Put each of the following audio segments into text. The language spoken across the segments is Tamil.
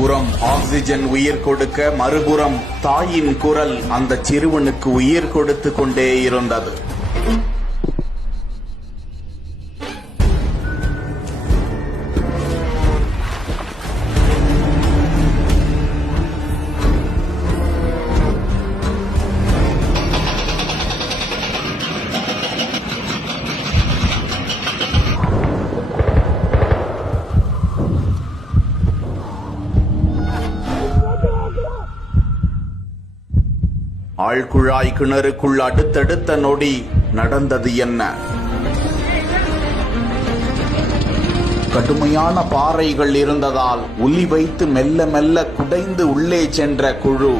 ஒருபுறம் ஆக்சிஜன் உயிர் கொடுக்க, மறுபுறம் தாயின் குரல் அந்த சிறுவனுக்கு உயிர் கொடுத்து கொண்டே இருந்தது. ஆழ்குழாய் கிணறுக்குள் அடுத்தடுத்த நொடி நடந்தது என்ன? கடுமையான பாறைகள் இருந்ததால் உளி வைத்து மெல்ல மெல்ல குடைந்து உள்ளே சென்ற குழு.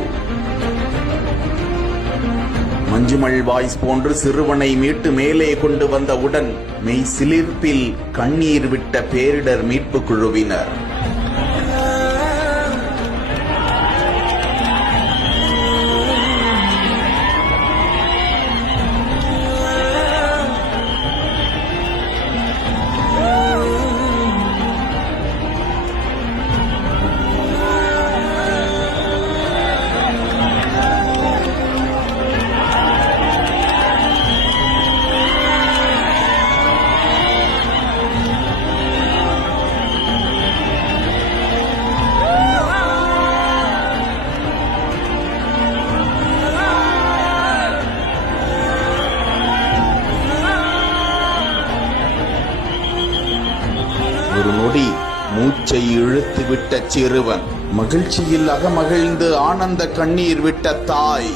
மஞ்சுமல் பாய்ஸ் போன்று சிறுவனை மீட்டு மேலே கொண்டு வந்தவுடன் மெய் சிலிர்ப்பில் கண்ணீர் விட்ட பேரிடர் மீட்பு குழுவினர். ஒரு நொடி மூச்சை இழுத்து விட்ட சிறுவன், மகிழ்ச்சியில் அகமகிழ்ந்து ஆனந்த கண்ணீர் விட்ட தாய்.